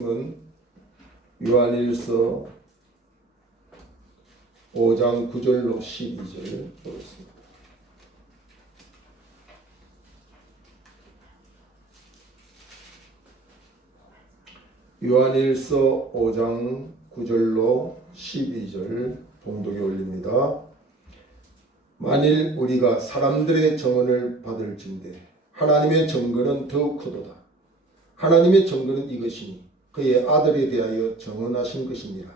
은 요한일서 5장 9절로 12절 보겠습니다. 요한일서 5장 9절로 12절 봉독에 올립니다. 만일 우리가 사람들의 정언을 받을진대 하나님의 정건은 더욱 크도다. 하나님의 정건은 이것이니 그의 아들에 대하여 정언하신 것이니라.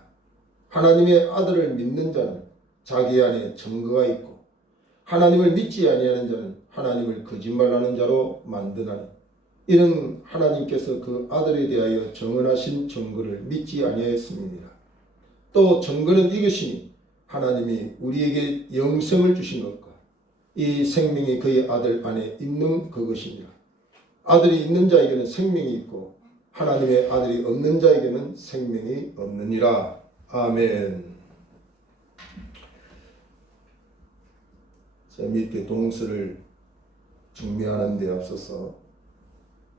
하나님의 아들을 믿는 자는 자기 안에 증거가 있고 하나님을 믿지 아니하는 자는 하나님을 거짓말하는 자로 만드나니 이는 하나님께서 그 아들에 대하여 정언하신 증거를 믿지 아니하였음이니라. 또 증거는 이것이니 하나님이 우리에게 영생을 주신 것과 이 생명이 그의 아들 안에 있는 그것이니라. 아들이 있는 자에게는 생명이 있고 하나님의 아들이 없는 자에게는 생명이 없느니라. 아멘. 자, 밑에 동서를 중매하는 데 앞서서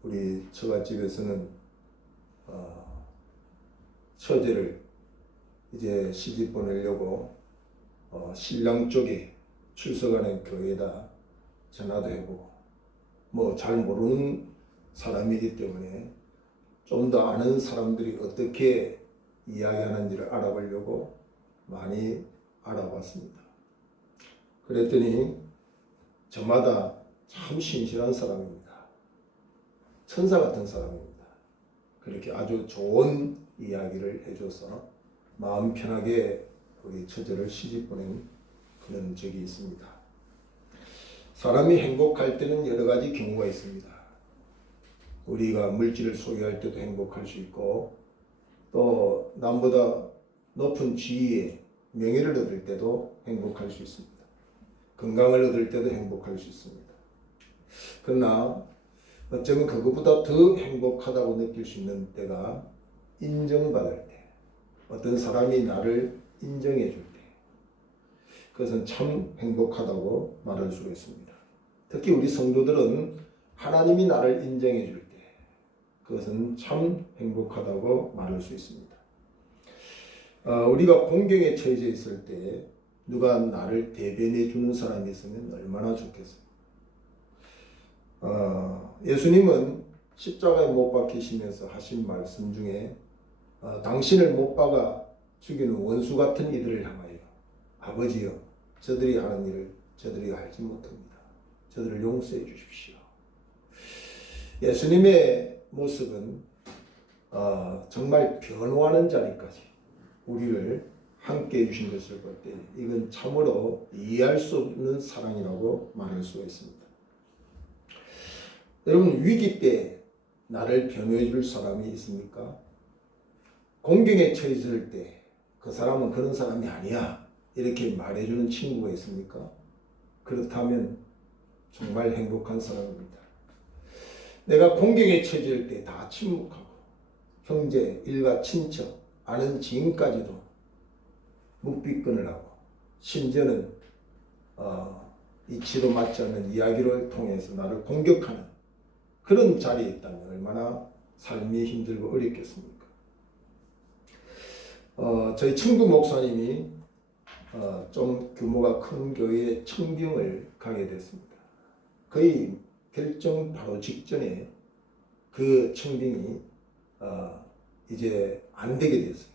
우리 처갓집에서는 처제를 이제 시집 보내려고 신랑 쪽에 출석하는 교회에다 전화도 해보고 뭐 잘 모르는 사람이기 때문에 좀 더 아는 사람들이 어떻게 이야기하는지를 알아보려고 많이 알아봤습니다. 그랬더니 저마다 참 신실한 사람입니다. 천사 같은 사람입니다. 그렇게 아주 좋은 이야기를 해줘서 마음 편하게 우리 처제를 시집 보낸 그런 적이 있습니다. 사람이 행복할 때는 여러 가지 경우가 있습니다. 우리가 물질을 소유할 때도 행복할 수 있고 또 남보다 높은 지위에 명예를 얻을 때도 행복할 수 있습니다. 건강을 얻을 때도 행복할 수 있습니다. 그러나 어쩌면 그것보다 더 행복하다고 느낄 수 있는 때가 인정받을 때, 어떤 사람이 나를 인정해 줄 때, 그것은 참 행복하다고 말할 수가 있습니다. 특히 우리 성도들은 하나님이 나를 인정해 줄 때, 그것은 참 행복하다고 말할 수 있습니다. 우리가 공경에 처해져 있을 때 누가 나를 대변해 주는 사람이 있으면 얼마나 좋겠어요. 예수님은 십자가에 못 박히시면서 하신 말씀 중에 당신을 못 박아 죽이는 원수 같은 이들을 향하여 아버지여 저들이 하는 일을 저들이 알지 못합니다. 저들을 용서해 주십시오. 예수님의 모습은 정말 변호하는 자리까지 우리를 함께 해주신 것을 볼 때 이건 참으로 이해할 수 없는 사랑이라고 말할 수가 있습니다. 여러분, 위기 때 나를 변호해 줄 사람이 있습니까? 공경에 처했을 때 그 사람은 그런 사람이 아니야 이렇게 말해주는 친구가 있습니까? 그렇다면 정말 행복한 사람입니다. 내가 공경에 처해질 때 다 침묵하고 형제, 일가, 친척, 아는 지인까지도 묵비권을 하고 심지어는 이치도 맞지 않는 이야기를 통해서 나를 공격하는 그런 자리에 있다면 얼마나 삶이 힘들고 어렵겠습니까? 저희 친구 목사님이 좀 규모가 큰 교회에 청빙을 가게 됐습니다. 거의 결정 바로 직전에 그 청빙이 이제 안 되게 됐어요.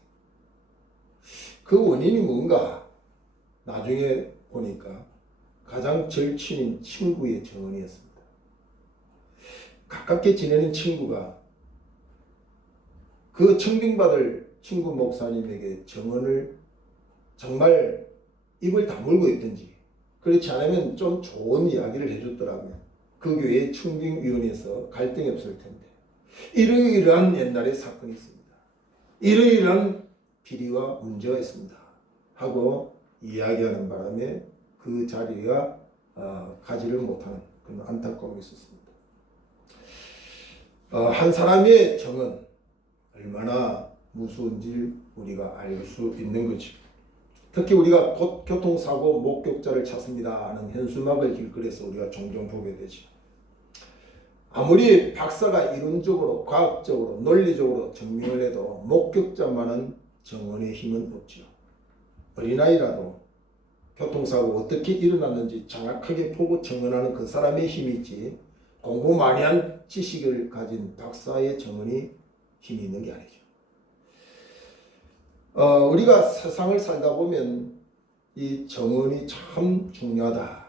그 원인이 뭔가 나중에 보니까 가장 절친인 친구의 정언이었습니다. 가깝게 지내는 친구가 그 청빙받을 친구 목사님에게 정언을 정말 입을 다물고 있든지 그렇지 않으면 좀 좋은 이야기를 해줬더라면 그 교회의 청빙위원회에서 갈등이 없을 텐데 이러이러한 옛날의 사건이 있습니다. 이러이러한 비리와 문제가 있습니다. 하고 이야기하는 바람에 그 자리가 가지를 못하는 그런 안타까움이 있었습니다. 한 사람의 정은 얼마나 무서운지 우리가 알 수 있는 거죠. 특히 우리가 곧 교통사고 목격자를 찾습니다 하는 현수막을 길거리에서 우리가 종종 보게 되죠. 아무리 박사가 이론적으로 과학적으로 논리적으로 증명을 해도 목격자만은 정언의 힘은 없죠. 어린아이라도 교통사고 어떻게 일어났는지 정확하게 보고 증언하는 그 사람의 힘이 있지, 공부 많이 한 지식을 가진 박사의 증언이 힘이 있는 게 아니죠. 우리가 세상을 살다 보면 이 증언이 참 중요하다.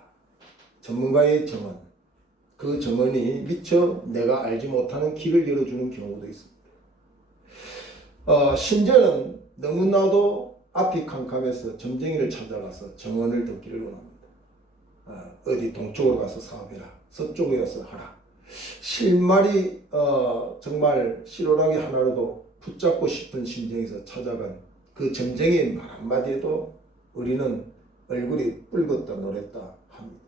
전문가의 증언, 그 증언이 미처 내가 알지 못하는 길을 열어주는 경우도 있습니다. 심지어는 너무나도 앞이 캄캄해서 점쟁이를 찾아가서 증언을 듣기를 원합니다. 어디 동쪽으로 가서 사업해라, 서쪽에 가서 하라. 실마리 정말 실오라기 하나로도 붙잡고 싶은 심정에서 찾아간 그 점쟁이의 말 한마디에도 우리는 얼굴이 붉었다 노랬다 합니다.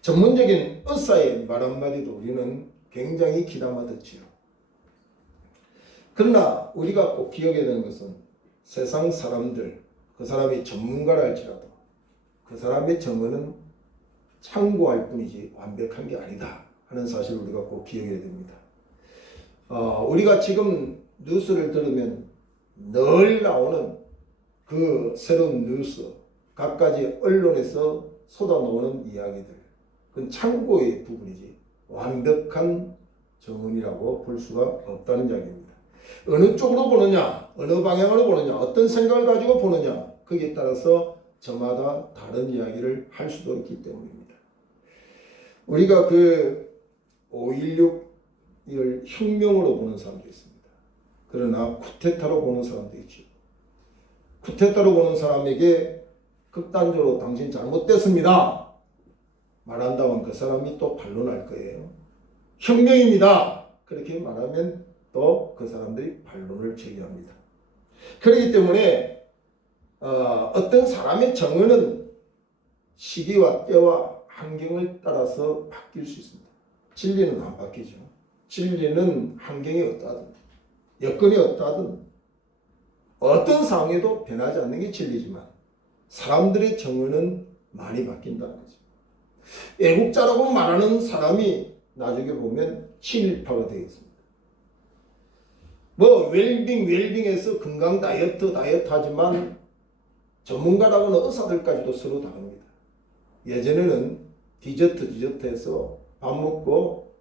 전문적인 의사의 말 한마디도 우리는 굉장히 귀담아 듣지요. 그러나 우리가 꼭 기억해야 되는 것은 세상 사람들, 그 사람이 전문가라 할지라도 그 사람의 증언은 참고할 뿐이지 완벽한 게 아니다 하는 사실을 우리가 꼭 기억해야 됩니다. 우리가 지금 뉴스를 들으면 늘 나오는 그 새로운 뉴스, 각가지 언론에서 쏟아놓는 이야기들, 그건 참고의 부분이지 완벽한 증언이라고 볼 수가 없다는 이야기입니다. 어느 쪽으로 보느냐, 어느 방향으로 보느냐, 어떤 생각을 가지고 보느냐, 거기에 따라서 저마다 다른 이야기를 할 수도 있기 때문입니다. 우리가 그 5.16을 혁명으로 보는 사람도 있습니다. 그러나 쿠데타로 보는 사람도 있죠. 쿠데타로 보는 사람에게 극단적으로 당신 잘못됐습니다 말한다면 그 사람이 또 반론할 거예요. 혁명입니다 그렇게 말하면 또 그 사람들이 반론을 제기합니다. 그렇기 때문에 어떤 사람의 정언은 시기와 때와 환경을 따라서 바뀔 수 있습니다. 진리는 안 바뀌죠. 진리는 환경이 어떠하든 여건이 어떠하든 어떤 상황에도 변하지 않는 게 진리지만 사람들의 정언은 많이 바뀐다는 거죠. 애국자라고 말하는 사람이 나중에 보면 친일파가 되겠습니다. 뭐 웰빙에서 건강 다이어트 하지만 전문가라고는 의사들까지도 서로 다릅니다. 예전에는 디저트에서 밥 먹고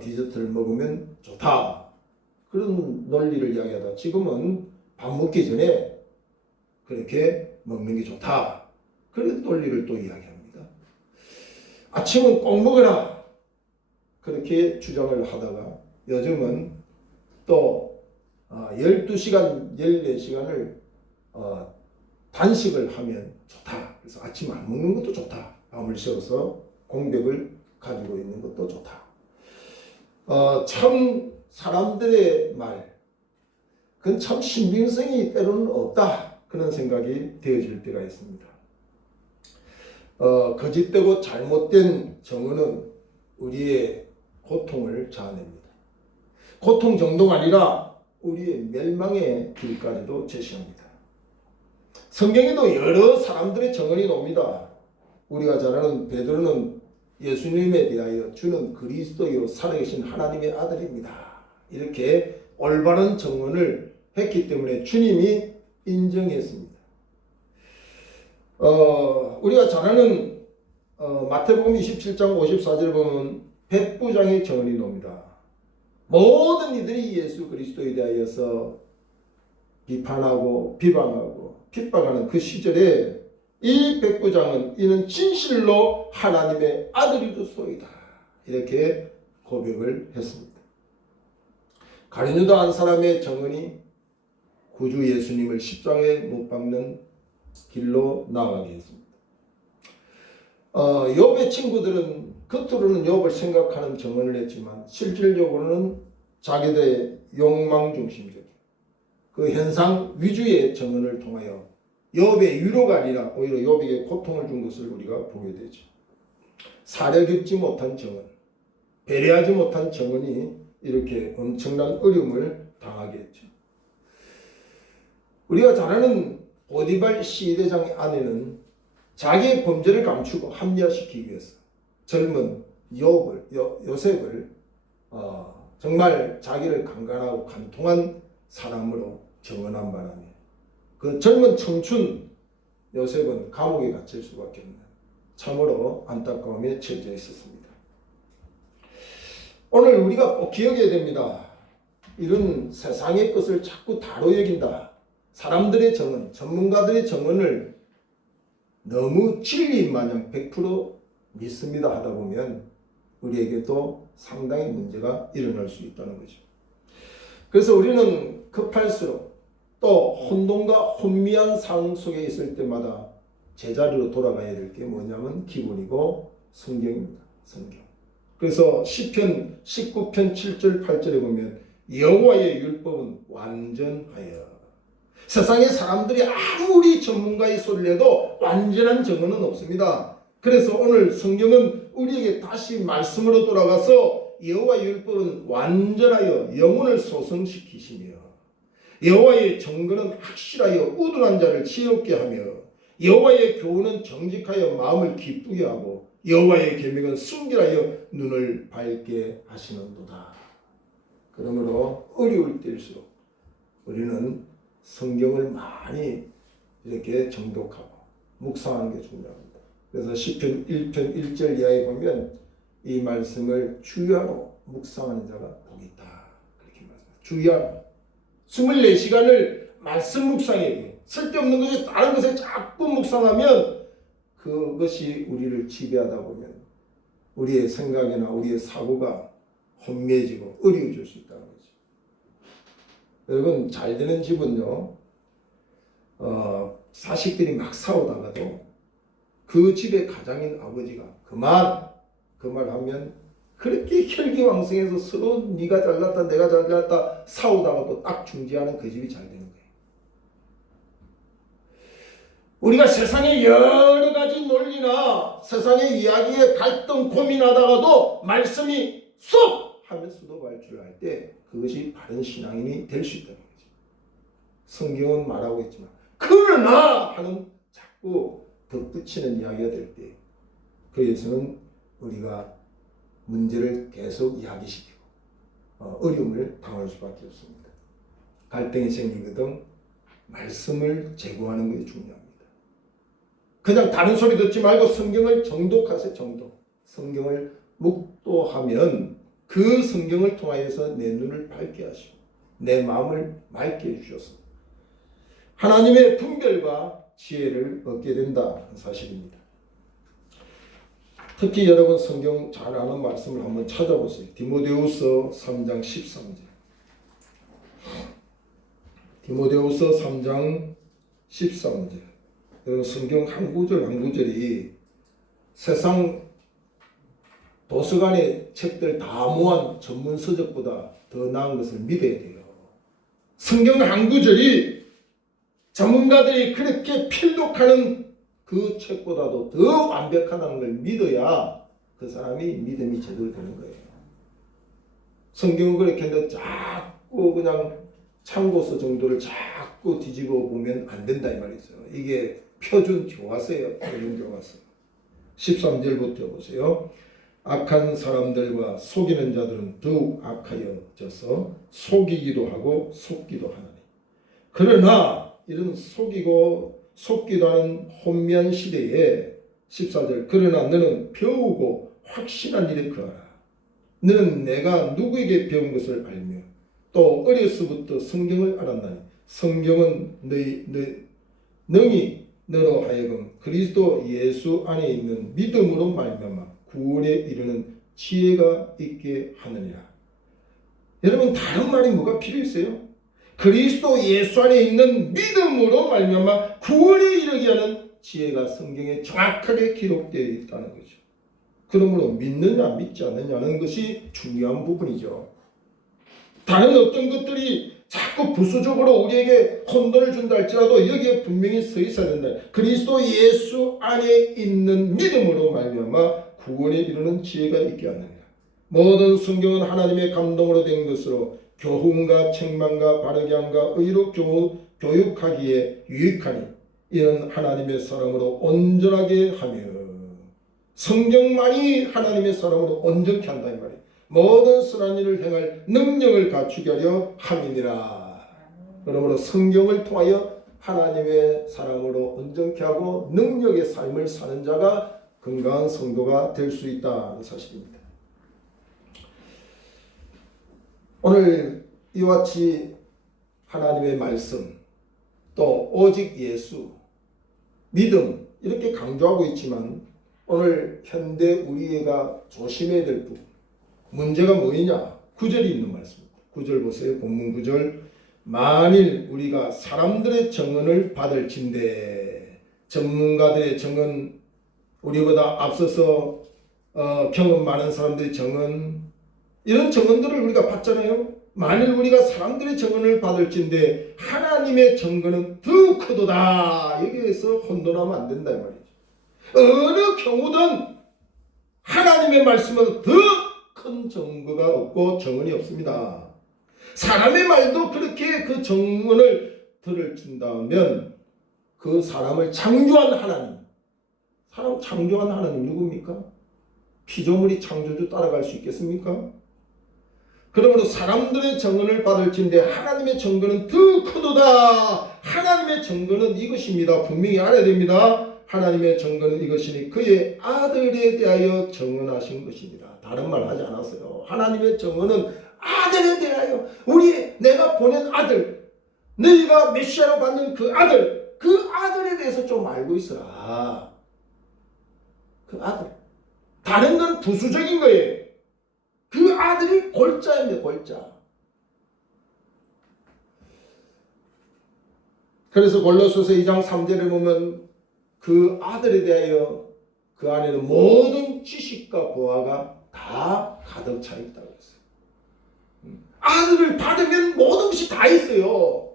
디저트를 먹으면 좋다 그런 논리를 이야기하다 지금은 밥 먹기 전에 그렇게 먹는 게 좋다 그런 논리를 또 이야기합니다. 아침은 꼭 먹어라 그렇게 주장을 하다가 요즘은 또 12시간, 14시간을 단식을 하면 좋다. 그래서 아침 안 먹는 것도 좋다. 밤을 새워서 공백을 가지고 있는 것도 좋다. 참 사람들의 말, 그건 참 신빙성이 때로는 없다. 그런 생각이 되어질 때가 있습니다. 거짓되고 잘못된 정언은 우리의 고통을 자아냅니다. 고통 정도가 아니라 우리의 멸망의 길까지도 제시합니다. 성경에도 여러 사람들의 정언이 나옵니다. 우리가 잘 아는 베드로는 예수님에 대하여 주는 그리스도요 살아계신 하나님의 아들입니다. 이렇게 올바른 정언을 했기 때문에 주님이 인정했습니다. 우리가 잘 아는 마태복음 27장 54절에 보면 백부장의 정언이 나옵니다. 모든 이들이 예수 그리스도에 대하여서 비판하고 비방하고 핍박하는 그 시절에 이 백부장은 이는 진실로 하나님의 아들이로소이다 이렇게 고백을 했습니다. 가룟유다 한 사람의 정언이 구주 예수님을 십자가에 못 박는 길로 나아가게 했습니다. 욥의 친구들은 겉으로는 욥을 생각하는 정언을 했지만 실질적으로는 자기들의 욕망 중심적 그 현상 위주의 정언을 통하여 욥의 위로가 아니라 오히려 욥에게 고통을 준 것을 우리가 보게 되죠. 사려 깊지 못한 정언, 배려하지 못한 정언이 이렇게 엄청난 어려움을 당하게 했죠. 우리가 잘 아는 보디발 시대장의 아내는 자기의 범죄를 감추고 합리화시키기 위해서 젊은 요셉을 정말 자기를 강간하고 간통한 사람으로 정언한 바람에 그 젊은 청춘 요셉은 감옥에 갇힐 수밖에 없는 참으로 안타까움에 처져 있었습니다. 오늘 우리가 꼭 기억해야 됩니다. 이런 세상의 것을 자꾸 다로 여긴다. 사람들의 정언, 전문가들의 정언을 너무 진리 마냥 100% 믿습니다 하다 보면 우리에게도 상당히 문제가 일어날 수 있다는 거죠. 그래서 우리는 급할수록 또 혼돈과 혼미한 상황 속에 있을 때마다 제자리로 돌아가야 될 게 뭐냐면 기본이고 성경입니다. 성경. 그래서 시편 19편 7절 8절에 보면 여호와의 율법은 완전하여. 세상의 사람들이 아무리 전문가의 소리를 해도 완전한 정언은 없습니다. 그래서 오늘 성경은 우리에게 다시 말씀으로 돌아가서 여호와의 율법은 완전하여 영혼을 소성시키시며 여호와의 정근은 확실하여 우둔한 자를 지혜롭게 하며 여호와의 교훈은 정직하여 마음을 기쁘게 하고 여호와의 계명은 순결하여 눈을 밝게 하시는도다. 그러므로 어려울 때일수록 우리는 성경을 많이 이렇게 정독하고 묵상하는 게 중요합니다. 그래서 시편 1편 1절 이하에 보면 이 말씀을 주야로 묵상하는 자가 복이 있다. 그렇게 말합니다. 주야로 24시간을 말씀 묵상해요. 쓸데없는 것이 다른 것에 자꾸 묵상하면 그것이 우리를 지배하다 보면 우리의 생각이나 우리의 사고가 혼미해지고 어려워질 수 있다는 거죠. 여러분 잘 되는 집은요, 자식들이 막 싸우다가도 그 집의 가장인 아버지가 그 말 하면 그렇게 혈기왕성해서 서로 네가 잘났다 내가 잘났다 싸우다가도 딱 중지하는 그 집이 잘 되는 거예요. 우리가 세상의 여러 가지 논리나 세상의 이야기에 갈등 고민하다가도 말씀이 쏙 하면 수도 발출할 때 그것이 바른 신앙인이 될 수 있다는 거죠. 성경은 말하고 있지만 그러나 하는 자꾸 덧붙이는 이야기가 될 때 그에서는 우리가 문제를 계속 이야기시키고 어려움을 당할 수밖에 없습니다. 갈등이 생기거든 말씀을 제공하는 것이 중요합니다. 그냥 다른 소리 듣지 말고 성경을 정독하세요. 정독. 성경을 묵도하면 그 성경을 통하여서 내 눈을 밝게 하시고 내 마음을 맑게 해주셔서 하나님의 분별과 지혜를 얻게 된다는 사실입니다. 특히 여러분 성경 잘 아는 말씀을 한번 찾아보세요. 디모데후서 3장 13절. 디모데후서 3장 13절. 여러분 성경 한 구절 한 구절이 세상 도서관의 책들 다 모은 전문 서적보다 더 나은 것을 믿어야 돼요. 성경 한 구절이 전문가들이 그렇게 필독하는 그 책보다도 더 완벽하다는 걸 믿어야 그 사람이 믿음이 제대로 되는 거예요. 성경을 그렇게 했는데 자꾸 그냥 참고서 정도를 자꾸 뒤집어 보면 안 된다 이 말이죠. 이게 표준 교과서예요. 표준 교과서. 13절부터 보세요. 악한 사람들과 속이는 자들은 더욱 악하여져서 속이기도 하고 속기도 하나니. 그러나 이런 속기도 하는 혼미한 시대에 14절 그러나 너는 배우고 확신한 일에 거하라. 너는 내가 누구에게 배운 것을 알며 또 어려서부터 성경을 알았나니 성경은 능히 너로 하여금 그리스도 예수 안에 있는 믿음으로 말미암아 구원에 이르는 지혜가 있게 하느니라. 여러분 다른 말이 뭐가 필요 있어요? 그리스도 예수 안에 있는 믿음으로 말미암아 구원에 이르게 하는 지혜가 성경에 정확하게 기록되어 있다는 거죠. 그러므로 믿느냐 믿지 않느냐는 것이 중요한 부분이죠. 다른 어떤 것들이 자꾸 부수적으로 우리에게 혼돈을 준다 할지라도 여기에 분명히 서 있어야 된다. 그리스도 예수 안에 있는 믿음으로 말미암아 구원에 이르는 지혜가 있게 하느니라. 모든 성경은 하나님의 감동으로 된 것으로 교훈과 책망과 바르게 함과 의로 교육하기에 유익하니 이는 하나님의 사람으로 온전하게 하며 성경만이 하나님의 사람으로 온전케 한다 이 말이에요. 모든 선한 일을 행할 능력을 갖추게 하려 함이니라. 그러므로 성경을 통하여 하나님의 사랑으로 온전케 하고 능력의 삶을 사는 자가 건강한 성도가 될 수 있다는 사실입니다. 오늘 이와 같이 하나님의 말씀, 또 오직 예수, 믿음 이렇게 강조하고 있지만 오늘 현대 우리가 조심해야 될 부분, 문제가 뭐냐? 9절이 있는 말씀입니다. 9절 보세요. 본문 9절. 만일 우리가 사람들의 증언을 받을진대, 전문가들의 증언, 우리보다 앞서서 경험 많은 사람들의 증언, 이런 증언들을 우리가 받잖아요. 만일 우리가 사람들의 증언을 받을진대 하나님의 증거는 더 크도다. 여기에서 혼돈하면 안 된다 이 말이죠. 어느 경우든 하나님의 말씀은 더 큰 증거가 없고 증언이 없습니다. 사람의 말도 그렇게 그 증언을 들을준다면 그 사람을 창조한 하나님, 사람 창조한 하나님 누굽니까? 피조물이 창조주 따라갈 수 있겠습니까? 그러므로 사람들의 증언을 받을진대 하나님의 증거는 더 크도다. 하나님의 증거는 이것입니다. 분명히 알아야 됩니다. 하나님의 증거는 이것이니 그의 아들에 대하여 증언하신 것입니다. 다른 말 하지 않았어요. 하나님의 증언은 아들에 대하여, 내가 보낸 아들, 너희가 메시아로 받는 그 아들에 대해서 좀 알고 있어라. 그 아들. 다른 건 부수적인 거예요. 그 아들이 골자입니다. 골자. 그래서 골로새서 2장 3절에 보면 그 아들에 대하여 그 안에는 모든 지식과 보화가 다 가득 차 있다고 했어요. 아들을 받으면 모든 것이 다 있어요.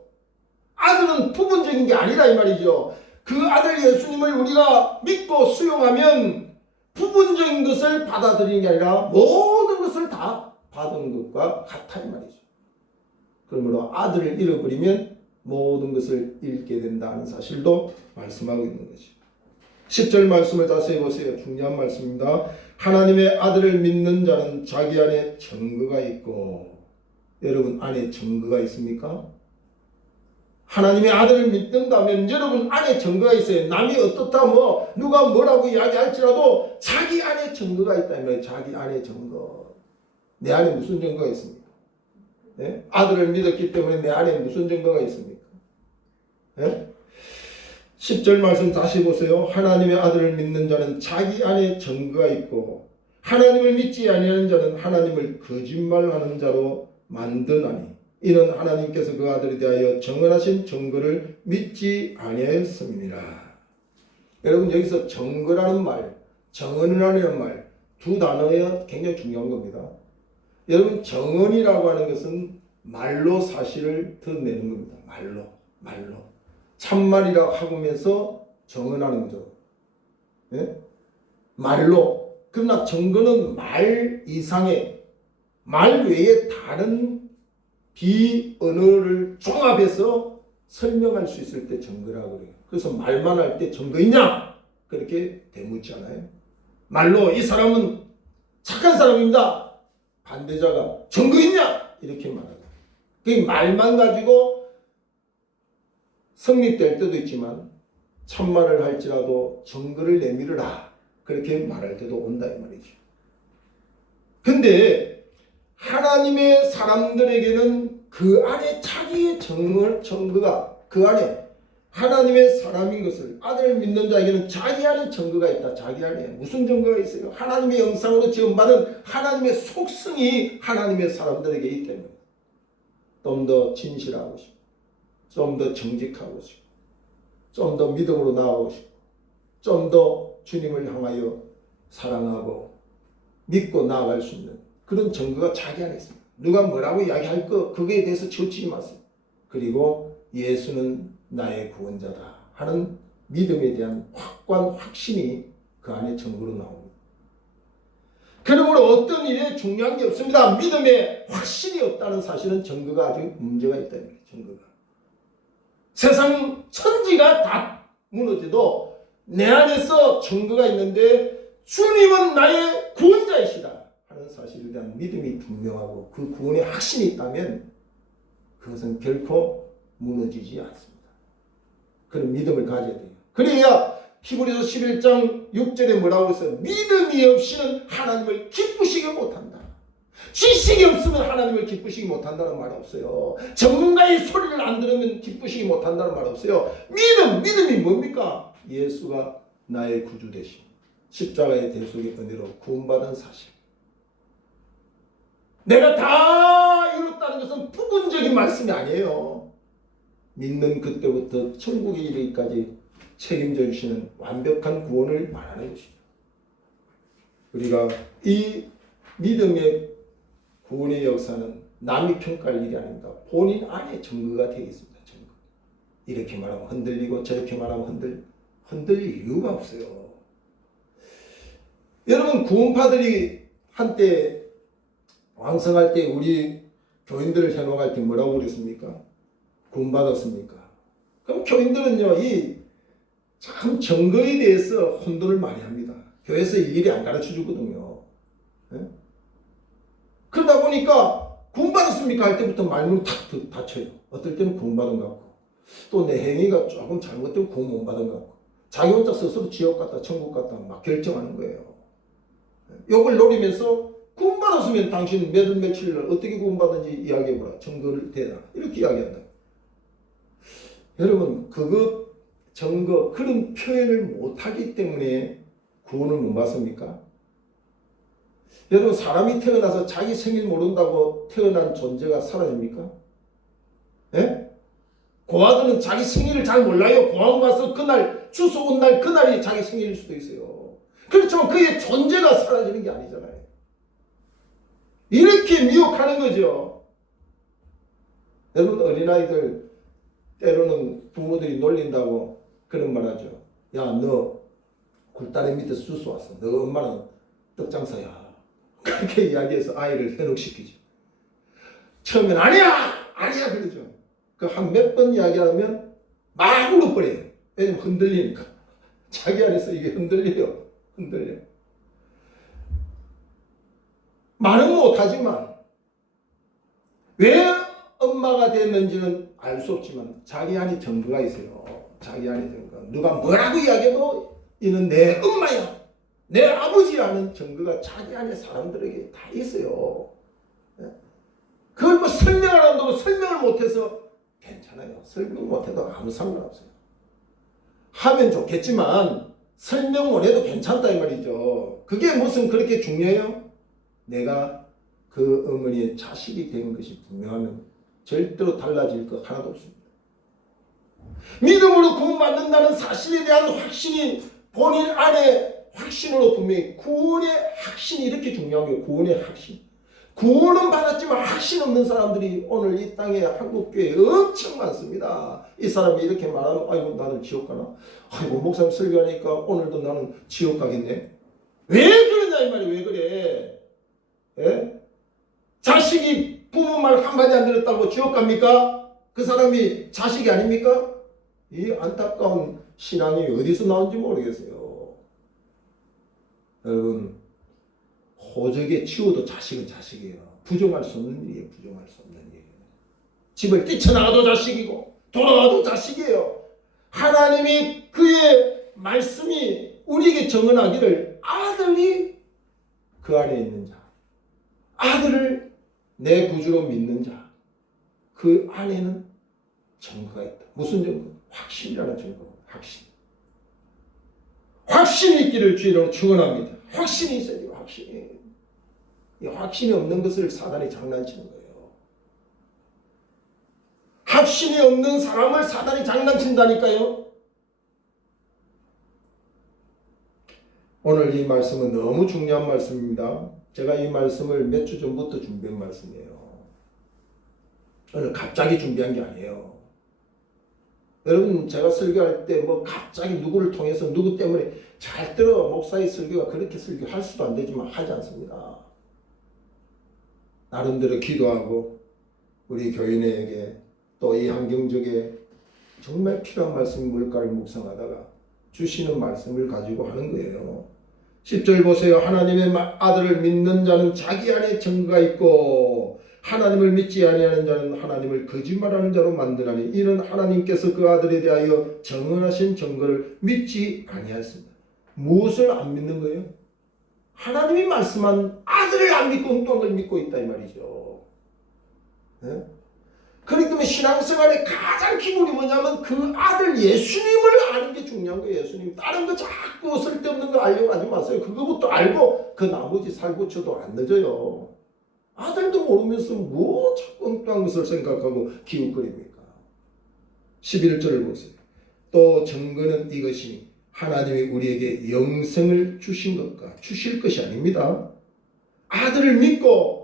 아들은 부분적인 게 아니다 이 말이죠. 그 아들 예수님을 우리가 믿고 수용하면 부분적인 것을 받아들이는 게 아니라 모든 것을 다 받은 것과 같아 이 말이죠. 그러므로 아들을 잃어버리면 모든 것을 잃게 된다는 사실도 말씀하고 있는 거죠. 10절 말씀을 자세히 보세요. 중요한 말씀입니다. 하나님의 아들을 믿는 자는 자기 안에 증거가 있고, 여러분 안에 증거가 있습니까? 하나님의 아들을 믿는다면 여러분 안에 증거가 있어요. 남이 어떻다 누가 뭐라고 이야기할지라도 자기 안에 증거가 있다면 자기 안에 증거. 내 안에 무슨 증거가 있습니까? 네? 아들을 믿었기 때문에 내 안에 무슨 증거가 있습니까? 네? 10절 말씀 다시 보세요. 하나님의 아들을 믿는 자는 자기 안에 증거가 있고 하나님을 믿지 아니하는 자는 하나님을 거짓말하는 자로 만드나니 이는 하나님께서 그 아들에 대하여 정언하신 증거를 믿지 아니하였음이니라. 여러분 여기서 증거라는 말, 정언이라는 말 두 단어가 굉장히 중요한 겁니다. 여러분 정언이라고 하는 것은 말로 사실을 드러내는 겁니다. 말로. 참말이라고 하면서 정언하는 거죠. 네? 말로. 그러나 증거는 말 이상의, 말 외에 다른 비언어를 종합해서 설명할 수 있을 때 증거라고 그래요. 그래서 말만 할 때 증거 있냐? 그렇게 되묻잖아요. 말로 이 사람은 착한 사람입니다. 반대자가 증거 있냐? 이렇게 말하죠. 그 말만 가지고 성립될 때도 있지만 참말을 할지라도 증거를 내밀으라 그렇게 말할 때도 온다 이 말이죠. 근데 하나님의 사람들에게는 그 안에 자기의 증거가 그 안에 하나님의 사람인 것을 아들을 믿는 자에게는 자기 안에 증거가 있다. 자기 안에 무슨 증거가 있어요? 하나님의 형상으로 지음받은 하나님의 속성이 하나님의 사람들에게 있기 때문에 좀 더 진실하고 싶고 좀 더 정직하고 싶고 좀 더 믿음으로 나아가고 싶고 좀 더 주님을 향하여 사랑하고 믿고 나아갈 수 있는 그런 증거가 자기 안에 있습니다. 누가 뭐라고 이야기할 거 그거에 대해서 치우치지 마세요. 그리고 예수는 나의 구원자다 하는 믿음에 대한 확고한 확신이 그 안에 증거로 나옵니다. 그러므로 어떤 일에 중요한 게 없습니다. 믿음에 확신이 없다는 사실은 증거가 아주 문제가 있다는 거예요. 증거가. 세상 천지가 다 무너져도 내 안에서 증거가 있는데 주님은 나의 구원자이시다 하는 구원받는다는 사실에 대한 믿음이 분명하고 그 구원의 확신이 있다면 그것은 결코 무너지지 않습니다. 그런 믿음을 가져야 돼요. 그래야 히브리서 11장 6절에 뭐라고 했어요? 믿음이 없이는 하나님을 기쁘시게 못한다. 지식이 없으면 하나님을 기쁘시게 못한다는 말 없어요. 전문가의 소리를 안 들으면 기쁘시게 못한다는 말 없어요. 믿음이 뭡니까? 예수가 나의 구주 되심, 십자가의 대속의 은혜로 구원받은 사실. 내가 다 이뤘다는 것은 부분적인 말씀이 아니에요. 믿는 그때부터 천국에 이르기까지 책임져 주시는 완벽한 구원을 말하는 것이죠. 우리가 이 믿음의 구원의 역사는 남이 평가할 일이 아닙니다. 본인 안에 증거가 되겠습니다. 증거. 이렇게 말하면 흔들리고 저렇게 말하면 흔들릴 이유가 없어요. 여러분, 구원파들이 한때 왕성할 때 우리 교인들을 현혹할 때 뭐라고 그랬습니까? 구원받았습니까? 그럼 교인들은요, 이 참 증거에 대해서 혼돈을 많이 합니다. 교회에서 일일이 안 가르쳐 주거든요. 네? 그러다 보니까 구원받았습니까? 할 때부터 말문이 탁 닫혀요. 어떨 때는 구원받은 것 같고, 또 내 행위가 조금 잘못되면 구원 못 받은 것 같고, 자기 혼자 스스로 지옥 갔다 천국 갔다 막 결정하는 거예요. 욕을 노리면서 구원받았으면 당신 며칠 어떻게 구원받은지 이야기해보라. 증거를 대라. 이렇게 이야기한다. 여러분, 그거 증거 그런 표현을 못하기 때문에 구원을 못 받습니까? 여러분, 사람이 태어나서 자기 생일 모른다고 태어난 존재가 사라집니까? 예? 고아들은 자기 생일을 잘 몰라요. 고아원 가서 그날 주소 온 날 그날이 자기 생일일 수도 있어요. 그렇지만 그의 존재가 사라지는 게 아니잖아요. 이렇게 미혹하는 거죠. 여러분, 어린아이들 때로는 부모들이 놀린다고 그런 말 하죠. 야, 너 굴다리 밑에서 주워 왔어. 너 엄마는 떡장사야. 그렇게 이야기해서 아이를 현혹시키죠. 처음엔 아니야 그러죠. 그 한 몇 번 이야기하면 막 울어버려요. 왜냐면 흔들리니까. 자기 안에서 이게 흔들려. 말은 못하지만 왜 엄마가 됐는지는 알 수 없지만 자기 안에 증거가 있어요. 자기 안에 증거. 누가 뭐라고 이야기해도 이는 내 엄마야, 내 아버지라는 증거가 자기 안에 사람들에게 다 있어요. 그걸 뭐 설명을 한다고 설명을 못해서 괜찮아요. 설명 못해도 아무 상관없어요. 하면 좋겠지만 설명 못해도 괜찮다 이 말이죠. 그게 무슨 그렇게 중요해요? 내가 그 어머니의 자식이 된 것이 분명하면 절대로 달라질 것 하나도 없습니다. 믿음으로 구원받는다는 사실에 대한 확신이 본인 안에 확신으로 분명히 구원의 확신이 이렇게 중요한 거예요. 구원의 확신. 구원은 받았지만 확신 없는 사람들이 오늘 이 땅에 한국교회에 엄청 많습니다. 이 사람이 이렇게 말하면 아이고 나는 지옥 가나? 아이고 목사님 설교하니까 오늘도 나는 지옥 가겠네? 왜 그러냐 이 말이에요. 왜 그래? 예? 자식이 부모 말 한마디 안 들었다고 지옥 갑니까? 그 사람이 자식이 아닙니까? 이 안타까운 신앙이 어디서 나온지 모르겠어요. 여러분, 호적에 치워도 자식은 자식이에요. 부정할 수 없는 일이에요. 부정할 수 없는 일이에요. 집을 뛰쳐나가도 자식이고 돌아가도 자식이에요. 하나님이 그의 말씀이 우리에게 정언하기를 아들이 그 안에 있는 자, 아들을 내 구주로 믿는 자, 그 안에는 증거가 있다. 무슨 증거? 확신이라는 증거. 확신이 있기를 주의로 축원합니다. 확신이 있어야 돼요. 확신이. 이 확신이 없는 것을 사단이 장난치는 거예요. 확신이 없는 사람을 사단이 장난친다니까요. 오늘 이 말씀은 너무 중요한 말씀입니다. 제가 이 말씀을 몇 주 전부터 준비한 말씀이에요. 오늘 갑자기 준비한 게 아니에요. 여러분, 제가 설교할 때 뭐 갑자기 누구를 통해서 누구 때문에 절대로 목사의 설교가 그렇게 설교할 수도 안 되지만 하지 않습니다. 나름대로 기도하고 우리 교인에게 또 이 환경적에 정말 필요한 말씀이 뭘까를 묵상하다가 주시는 말씀을 가지고 하는 거예요. 10절 보세요. 하나님의 아들을 믿는 자는 자기 안에 증거가 있고 하나님을 믿지 아니하는 자는 하나님을 거짓말하는 자로 만드나니 이는 하나님께서 그 아들에 대하여 정언하신 증거를 믿지 아니하였습니다. 무엇을 안 믿는 거예요? 하나님이 말씀한 아들을 안 믿고 엉뚱한 걸 믿고 있다 이 말이죠. 네? 그렇기 때문에 신앙생활의 가장 기본이 뭐냐면 그 아들 예수님을 아는 게 중요한 거예요. 예수님. 다른 거 자꾸 쓸데없는 거 알려고 하지 마세요. 그거부터 알고 그 나머지 살고쳐도 안 늦어요. 아들도 모르면서 뭐 자꾸 엉뚱한 것을 생각하고 기웃거립니까? 11절을 보세요. 또 증거는 이것이니 하나님이 우리에게 영생을 주신 것과 주실 것이 아닙니다. 아들을 믿고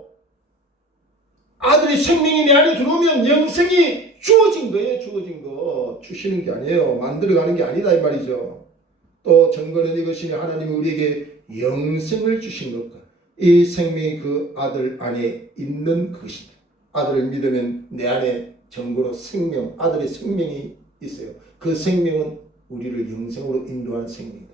아들이 생명이 내 안에 들어오면 영생이 주어진 거예요. 주어진 거. 주시는 게 아니에요. 만들어가는 게 아니다 이 말이죠. 또 증거는 이것이니 하나님이 우리에게 영생을 주신 것과 이 생명이 그 아들 안에 있는 것이다. 아들을 믿으면 내 안에 증거로 생명, 아들의 생명이 있어요. 그 생명은 우리를 영생으로 인도하는 생명이다.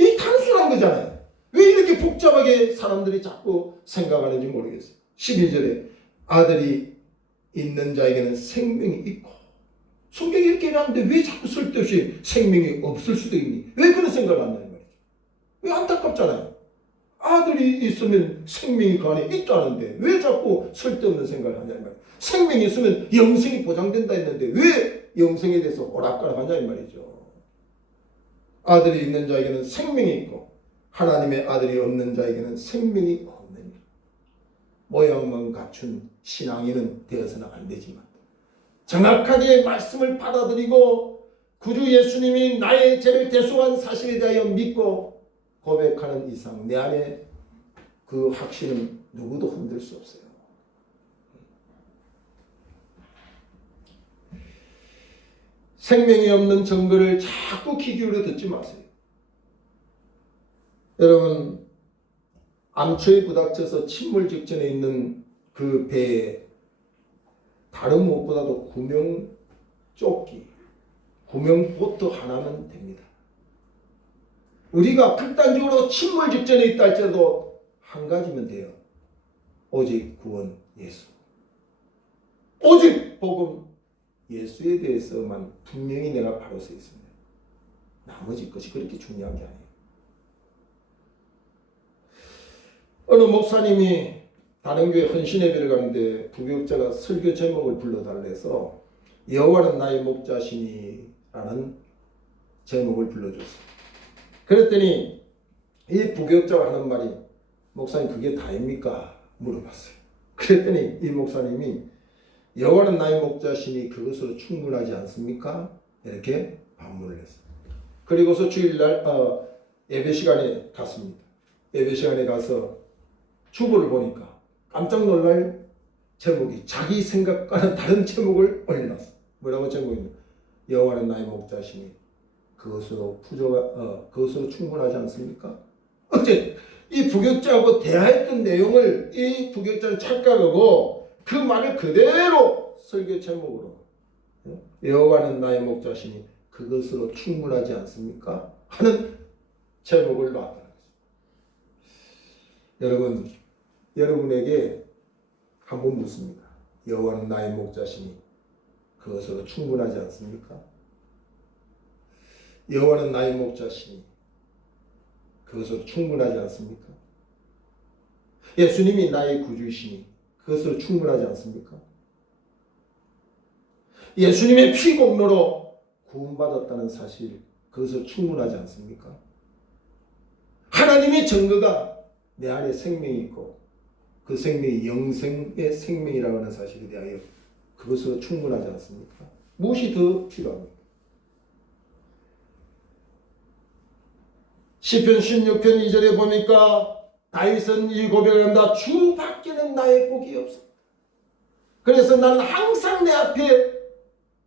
이 단순한 거잖아요. 왜 이렇게 복잡하게 사람들이 자꾸 생각하는지 모르겠어요. 12절에 아들이 있는 자에게는 생명이 있고 성경이 이렇게 나오는데 왜 자꾸 쓸데없이 생명이 없을 수도 있니? 왜 그런 생각을 한다는 말이죠. 왜 안타깝잖아요. 아들이 있으면 생명이 그 안에 있다는데 왜 자꾸 쓸데없는 생각을 하냐 이 말이에요. 생명이 있으면 영생이 보장된다 했는데 왜 영생에 대해서 오락가락하냐 이 말이죠. 아들이 있는 자에게는 생명이 있고 하나님의 아들이 없는 자에게는 생명이 없는 일. 모양만 갖춘 신앙인은 되어서는 안 되지만 정확하게 말씀을 받아들이고 구주 예수님이 나의 죄를 대속한 사실에 대하여 믿고 고백하는 이상 내 안에 그 확신은 누구도 흔들 수 없어요. 생명이 없는 증거를 자꾸 귀 기울여 듣지 마세요. 여러분 암초에 부닥쳐서 침몰 직전에 있는 그 배에 다른 무엇보다도 구명조끼, 구명보트 하나면 됩니다. 우리가 극단적으로 침몰 직전에 있다 할지라도 한 가지면 돼요. 오직 구원 예수. 오직 복음 예수에 대해서만 분명히 내가 바로 서 있습니다. 나머지 것이 그렇게 중요한 게 아니에요. 어느 목사님이 다른 교회 헌신 예배를 가는데 부교육자가 설교 제목을 불러달래서 여호와는 나의 목자시니 라는 제목을 불러줬어요. 그랬더니 이 부교육자가 하는 말이 목사님 그게 다입니까? 물어봤어요. 그랬더니 이 목사님이 여호와는 나의 목자시니 그것으로 충분하지 않습니까? 이렇게 반문을 했어요. 그리고서 주일날 예배 시간에 갔습니다. 예배 시간에 가서 주보를 보니까 깜짝 놀랄 제목이 자기 생각과는 다른 제목을 올려놨어. 뭐라고 제목이냐? 여호와는 나의 목자시니 그것으로 그것으로 충분하지 않습니까? 어째 이 부교육자하고 대화했던 내용을 이 부교육자는 착각하고 그 말을 그대로 설교 제목으로 여호와는 나의 목자시니 그것으로 충분하지 않습니까? 하는 제목을 놨다는 거죠. 여러분에게 한번 묻습니다. 여호와는 나의 목자시니 그것으로 충분하지 않습니까? 여호와는 나의 목자시니 그것으로 충분하지 않습니까? 예수님이 나의 구주이시니 그것으로 충분하지 않습니까? 예수님의 피 공로로 구원받았다는 사실 그것으로 충분하지 않습니까? 하나님의 증거가 내 안에 생명이 있고 그 생명이 영생의 생명이라고 하는 사실에 대하여 그것으로 충분하지 않습니까? 무엇이 더 필요합니까? 시편 16편 2절에 보니까 다윗은 이 고백을 합니다. 주밖에는 나의 복이 없어. 그래서 나는 항상 내 앞에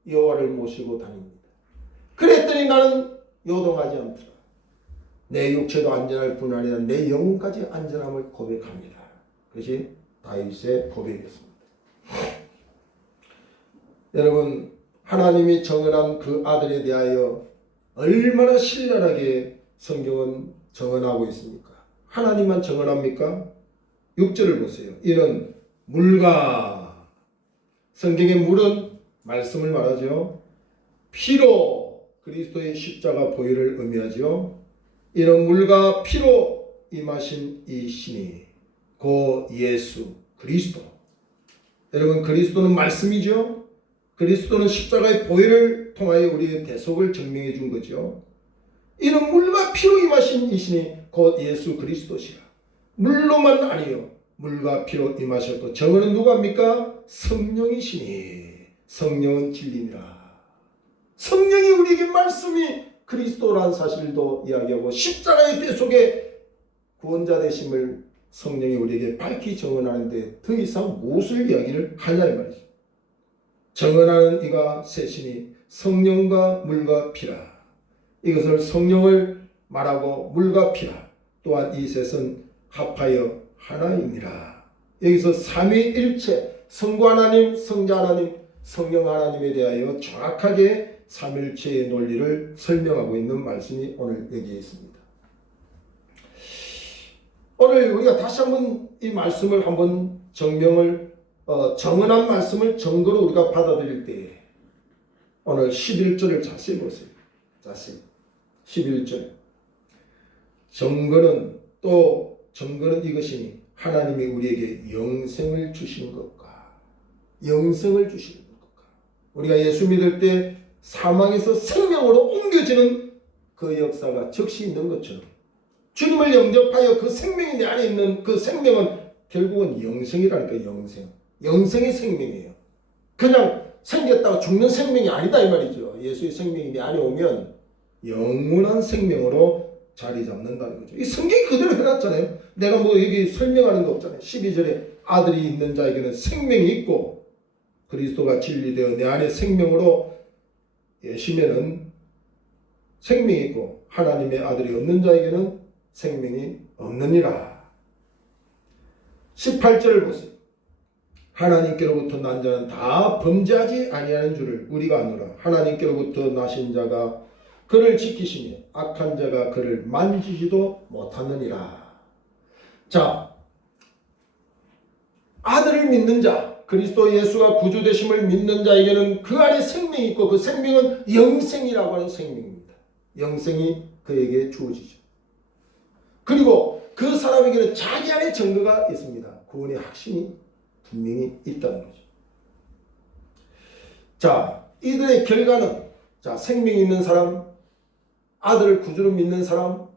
여호와를 모시고 다닙니다. 그랬더니 나는 요동하지 않더라. 내 육체도 안전할 뿐 아니라 내 영혼까지 안전함을 고백합니다. 그것이 다윗의 고백이었습니다. 여러분 하나님이 정언한 그 아들에 대하여 얼마나 신랄하게 성경은 정언하고 있습니까? 하나님만 정언합니까? 6절을 보세요. 이는 물과, 성경의 물은 말씀을 말하죠. 피로, 그리스도의 십자가 보혈을 의미하죠. 이는 물과 피로 임하신 이 신이 고 예수 그리스도. 여러분, 그리스도는 말씀이죠. 그리스도는 십자가의 보혈을 통하여 우리의 대속을 증명해 준 거죠. 이는 물과 피로 임하신 이 신이 곧 예수 그리스도시라. 물로만 아니요, 물과 피로 임하셨고, 정언은 누가 합니까? 성령이시니. 성령은 진리니라. 성령이 우리에게 말씀이 그리스도라는 사실도 이야기하고, 십자가의 대속의 구원자 되심을 성령이 우리에게 밝히 정언하는데 더 이상 무엇을 이야기를 하냐 이 말이죠. 정언하는 이가 셋이니 성령과 물과 피라. 이것을 성령을 말하고 물과 피라. 또한 이 셋은 합하여 하나이니라. 여기서 삼위일체, 성부 하나님, 성자 하나님, 성령 하나님에 대하여 정확하게 삼일체의 논리를 설명하고 있는 말씀이 오늘 여기에 있습니다. 오늘 우리가 다시 한번 이 말씀을 한번 정언한 말씀을 증거로 우리가 받아들일 때 오늘 11절을 자세히 보세요. 자세히 11절. 증거는 이것이니 하나님이 우리에게 영생을 주신 것과 영생을 주시는 것과, 우리가 예수 믿을 때 사망에서 생명으로 옮겨지는 그 역사가 즉시 있는 것처럼 주님을 영접하여 그 생명이 내 안에 있는 그 생명은 결국은 영생이라니까. 영생의 생명이에요. 그냥 생겼다가 죽는 생명이 아니다 이 말이죠. 예수의 생명이 내 안에 오면 영원한 생명으로 자리 잡는다는 거죠. 이 성경이 그대로 해놨잖아요. 내가 뭐 여기 설명하는 거 없잖아요. 12절에 아들이 있는 자에게는 생명이 있고 그리스도가 진리되어 내 안에 생명으로 예시면은 생명이 있고 하나님의 아들이 없는 자에게는 생명이 없느니라. 18절을 보세요. 하나님께로부터 난 자는 다 범죄하지 아니하는 줄을 우리가 아노라. 하나님께로부터 나신 자가 그를 지키시며 악한 자가 그를 만지지도 못하느니라. 자, 아들을 믿는 자, 그리스도 예수가 구주 되심을 믿는 자에게는 그 안에 생명이 있고 그 생명은 영생이라고 하는 생명입니다. 영생이 그에게 주어지죠. 그리고 그 사람에게는 자기 안에 증거가 있습니다. 구원의 확신이 분명히 있다는 거죠. 자, 이들의 결과는, 자, 생명이 있는 사람, 아들을 구주로 믿는 사람,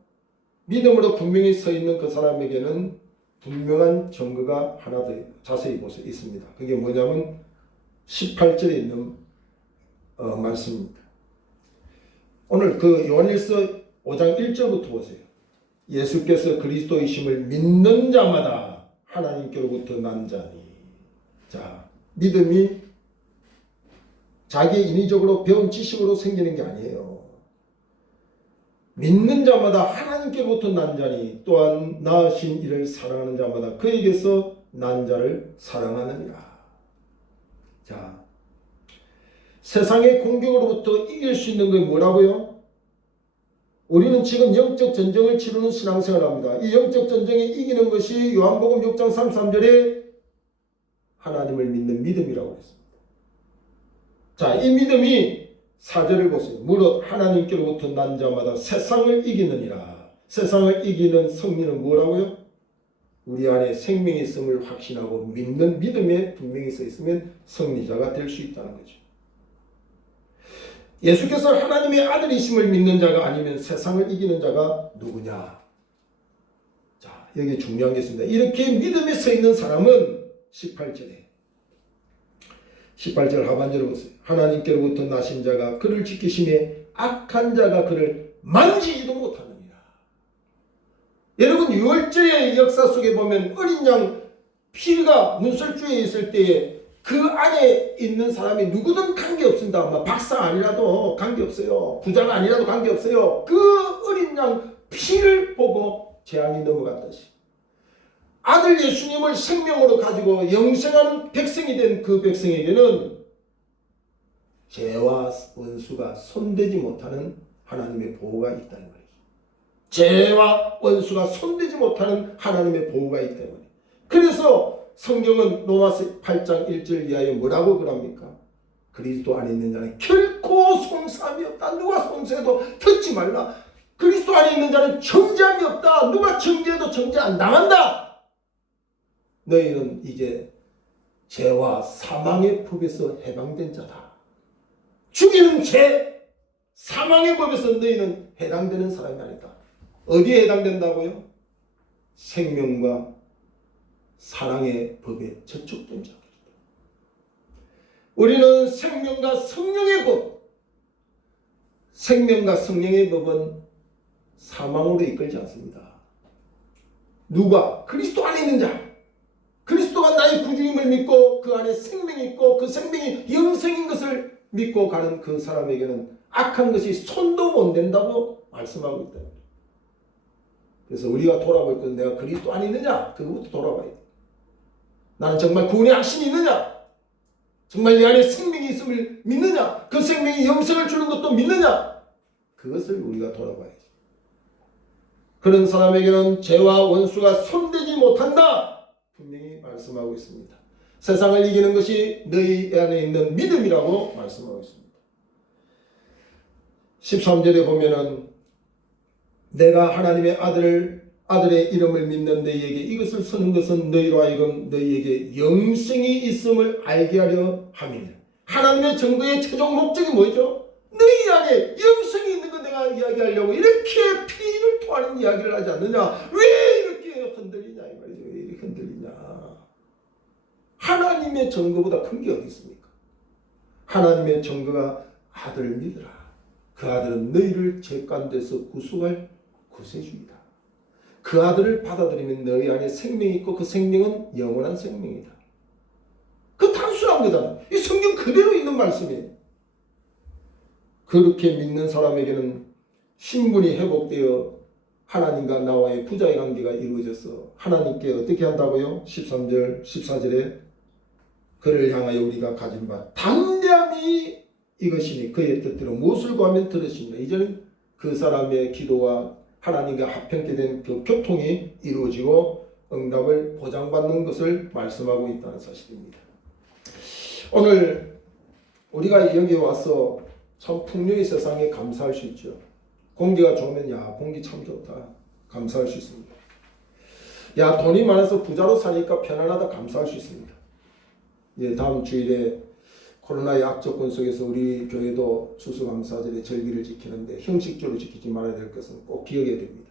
믿음으로 분명히 서 있는 그 사람에게는 분명한 증거가 하나 더 자세히 보세요. 있습니다. 그게 뭐냐면 18절에 있는 말씀입니다. 오늘 그 요한일서 5장 1절부터 보세요. 예수께서 그리스도이심을 믿는 자마다 하나님께로부터 난 자니. 자, 믿음이 자기 인위적으로 배운 지식으로 생기는 게 아니에요. 믿는 자마다 하나님께로부터 난 자니 또한 낳으신 이를 사랑하는 자마다 그에게서 난 자를 사랑하느니라. 자, 세상의 공격으로부터 이길 수 있는 게 뭐라고요? 우리는 지금 영적 전쟁을 치르는 신앙생활을 합니다. 이 영적 전쟁에 이기는 것이 요한복음 6장 33절에 하나님을 믿는 믿음이라고 했습니다. 자, 이 믿음이 4절을 보세요. 무릇 하나님께로부터 난 자마다 세상을 이기느니라. 세상을 이기는 승리는 뭐라고요? 우리 안에 생명이 있음을 확신하고 믿는 믿음에 분명히 써 있으면 승리자가 될 수 있다는 거죠. 예수께서 하나님의 아들이심을 믿는 자가 아니면 세상을 이기는 자가 누구냐? 자, 여기 중요한 게 있습니다. 이렇게 믿음에 서 있는 사람은 18절 하반절을 보세요. 하나님께로부터 나신 자가 그를 지키시매 악한 자가 그를 만지지도 못하느니라. 여러분, 유월절의 역사 속에 보면 어린 양 피가 문설주에 있을 때에 그 안에 있는 사람이 누구든 관계없습니다. 뭐 박사 아니라도 관계없어요. 부자가 아니라도 관계없어요. 그 어린 양 피를 보고 재앙이 넘어갔듯이 아들 예수님을 생명으로 가지고 영생하는 백성이 된 그 백성에게는 죄와 원수가 손대지 못하는 하나님의 보호가 있다는 거예요. 죄와 원수가 손대지 못하는 하나님의 보호가 있기 때문에. 그래서 성경은 로마서 8장 1절 이하에 뭐라고 그럽니까? 그리스도 안에 있는 자는 결코 송사함이 없다. 누가 송사해도 듣지 말라. 그리스도 안에 있는 자는 정죄함이 없다. 누가 정죄해도 정죄 안 당한다. 너희는 이제 죄와 사망의 법에서 해방된 자다. 죽이는 죄, 사망의 법에서 너희는 해당되는 사람이 아니다. 어디에 해당된다고요? 생명과 사랑의 법에 저촉된 자들이다. 우리는 생명과 성령의 법, 생명과 성령의 법은 사망으로 이끌지 않습니다. 누가? 그리스도 안에 있는 자. 그리스도가 나의 구주임을 믿고 그 안에 생명이 있고 그 생명이 영생인 것을 믿고 가는 그 사람에게는 악한 것이 손도 못 댄다고 말씀하고 있다. 그래서 우리가 돌아볼 것은 내가 그리스도 안에 있느냐? 그것부터 돌아봐야 돼. 나는 정말 구원의 확신이 있느냐? 정말 내 안에 생명이 있음을 믿느냐? 그 생명이 영생을 주는 것도 믿느냐? 그것을 우리가 돌아봐야지. 그런 사람에게는 죄와 원수가 손대지 못한다. 분명히 말씀하고 있습니다. 세상을 이기는 것이 너희 안에 있는 믿음이라고 말씀하고 있습니다. 13절에 보면은 내가 하나님의 아들의 이름을 믿는 너희에게 이것을 쓰는 것은 너희로 하여금 너희에게 영생이 있음을 알게 하려 함이니라. 하나님의 증거의 최종 목적이 뭐죠? 너희 안에 영생이 있는 거 내가 이야기하려고 이렇게 피를 토하는 이야기를 하지 않느냐? 왜 이렇게 흔들리냐 이 말이죠. 왜 이렇게 흔들리냐? 하나님의 증거보다 큰 게 어디 있습니까? 하나님의 증거가 아들을 믿으라. 그 아들은 너희를 죄 가운데서 구속할 구세주이다. 그 아들을 받아들이면 너희 안에 생명이 있고 그 생명은 영원한 생명이다. 그 단순한 거잖아요. 이 성경 그대로 있는 말씀이에요. 그렇게 믿는 사람에게는 신분이 회복되어 하나님과 나와의 부자의 관계가 이루어져서 하나님께 어떻게 한다고요? 13절, 14절에 그를 향하여 우리가 가진 바 담대함이 이것이니 그의 뜻대로 무엇을 구하면 들으시니라. 이제는 그 사람의 기도와 하나님과 합평케 된 그 교통이 이루어지고 응답을 보장받는 것을 말씀하고 있다는 사실입니다. 오늘 우리가 여기 와서 참 풍요의 세상에 감사할 수 있죠. 공기가 좋으면 야 공기 참 좋다 감사할 수 있습니다. 야 돈이 많아서 부자로 사니까 편안하다 감사할 수 있습니다. 이제 다음 주일에 코로나의 악조건 속에서 우리 교회도 추수감사절의 절기를 지키는데 형식적으로 지키지 말아야 될 것은 꼭 기억해야 됩니다.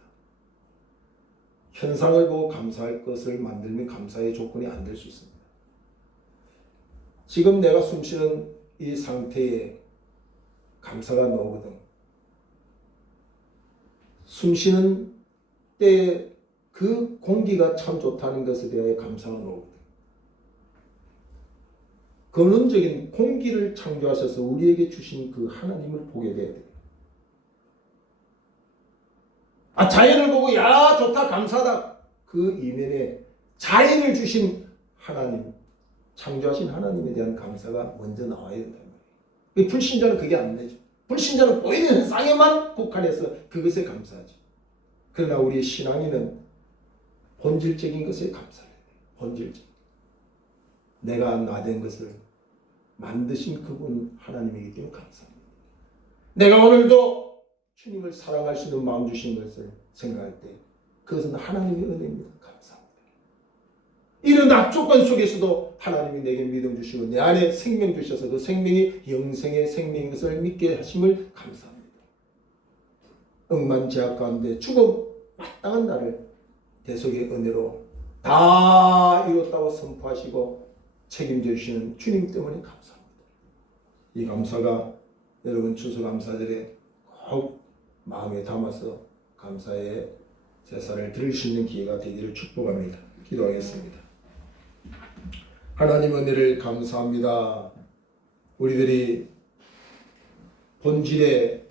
현상을 보고 감사할 것을 만들면 감사의 조건이 안 될 수 있습니다. 지금 내가 숨쉬는 이 상태에 감사가 나오거든. 숨쉬는 때 그 공기가 참 좋다는 것에 대하여 감사가 나오거든. 근원적인 공기를 창조하셔서 우리에게 주신 그 하나님을 보게 돼야 돼요. 자연을 보고 야 좋다 감사하다 그 이면에 자연을 주신 하나님, 창조하신 하나님에 대한 감사가 먼저 나와야 된다. 불신자는 그게 안 되죠. 불신자는 보이는 현상에만 국한해서 그것에 감사하죠. 그러나 우리의 신앙인은 본질적인 것에 감사해야 돼요. 본질적. 내가 나된 것을 만드신 그분 하나님이기 때문에 감사합니다. 내가 오늘도 주님을 사랑할 수 있는 마음 주신 것을 생각할 때 그것은 하나님의 은혜입니다. 감사합니다. 이런 악조건 속에서도 하나님이 내게 믿음 주시고 내 안에 생명 주셔서 그 생명이 영생의 생명인 것을 믿게 하심을 감사합니다. 억만제약 가운데 죽음 마땅한 나를 대속의 은혜로 다 이뤘다고 선포하시고 책임져 주시는 주님 때문에 감사합니다. 이 감사가 여러분 추수감사절에 꼭 마음에 담아서 감사의 제사를 드릴 수 있는 기회가 되기를 축복합니다. 기도하겠습니다. 하나님 은혜를 감사합니다. 우리들이 본질의